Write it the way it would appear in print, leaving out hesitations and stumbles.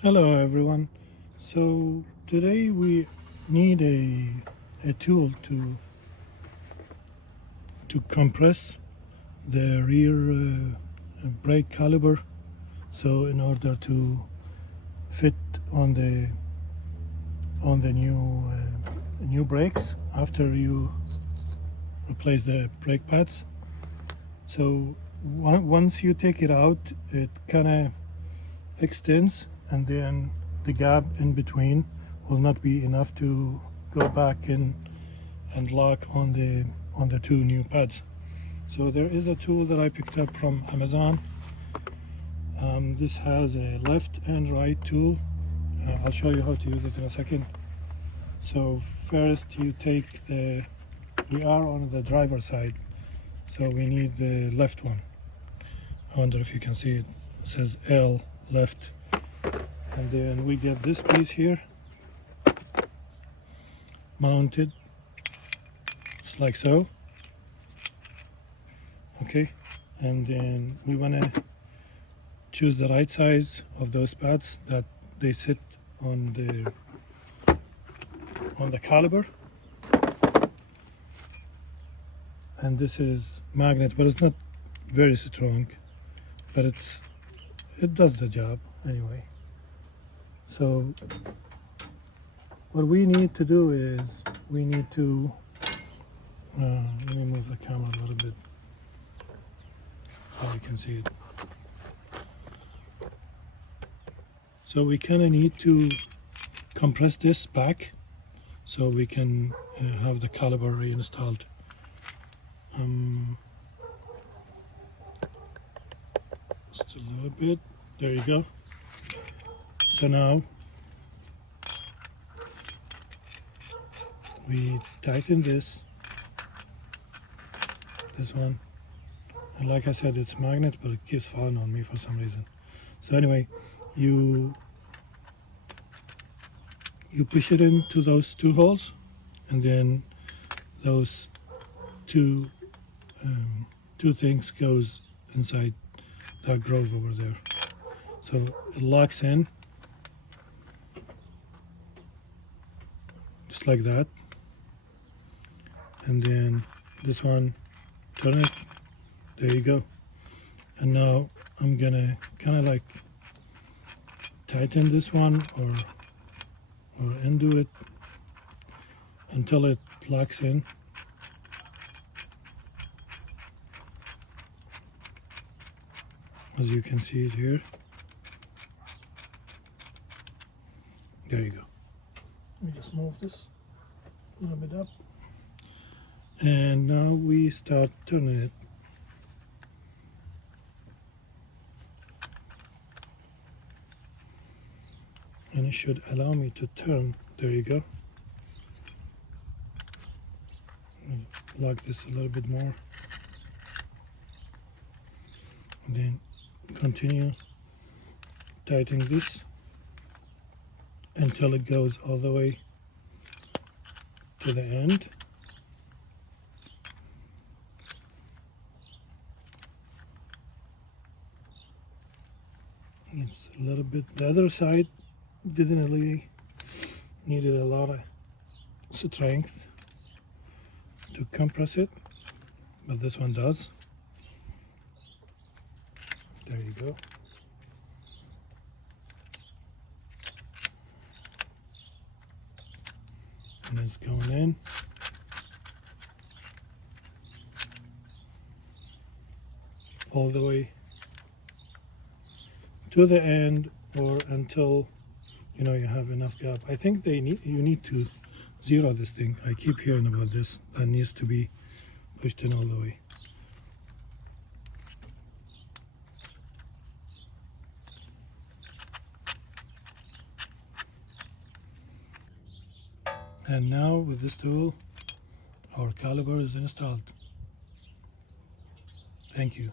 Hello everyone. So today we need a tool to compress the rear brake caliper. So in order to fit on the new brakes after you replace the brake pads. So once you take it out, it kind of extends, and then the gap in between will not be enough to go back in and lock on the two new pads. So there is a tool that I picked up from Amazon. This has a left and right tool. I'll show you how to use it in a second. So first we are on the driver's side, so we need the left one. I wonder if you can see it. It says L, left. And then we get this piece here mounted just like so. Okay, and then we want to choose the right size of those pads that they sit on the caliper. And this is magnet, but it's not very strong, but it does the job anyway. So what we need to do is we need to let me move the camera a little bit so you can see it. So we kind of need to compress this back so we can have the caliper reinstalled. Just a little bit. There you go. So now we tighten this one, and like I said, it's magnet, but it keeps falling on me for some reason. So anyway, you push it into those two holes, and then those two things goes inside that groove over there. So it locks in just like that, and then this one, turn it, there you go. And now I'm gonna kind of like tighten this one or undo it until it locks in. As you can see it here. There you go. Let me just move this a little bit up. And now we start turning it. And it should allow me to turn. There you go. Lock this a little bit more. And then continue tightening this until it goes all the way to the end. It's a little bit, the other side didn't really needed a lot of strength to compress it, but this one does. There you go. And it's going in. All the way to the end, or until you have enough gap. I think you need to zero this thing. I keep hearing about this. That needs to be pushed in all the way. And now with this tool, our caliper is installed. Thank you.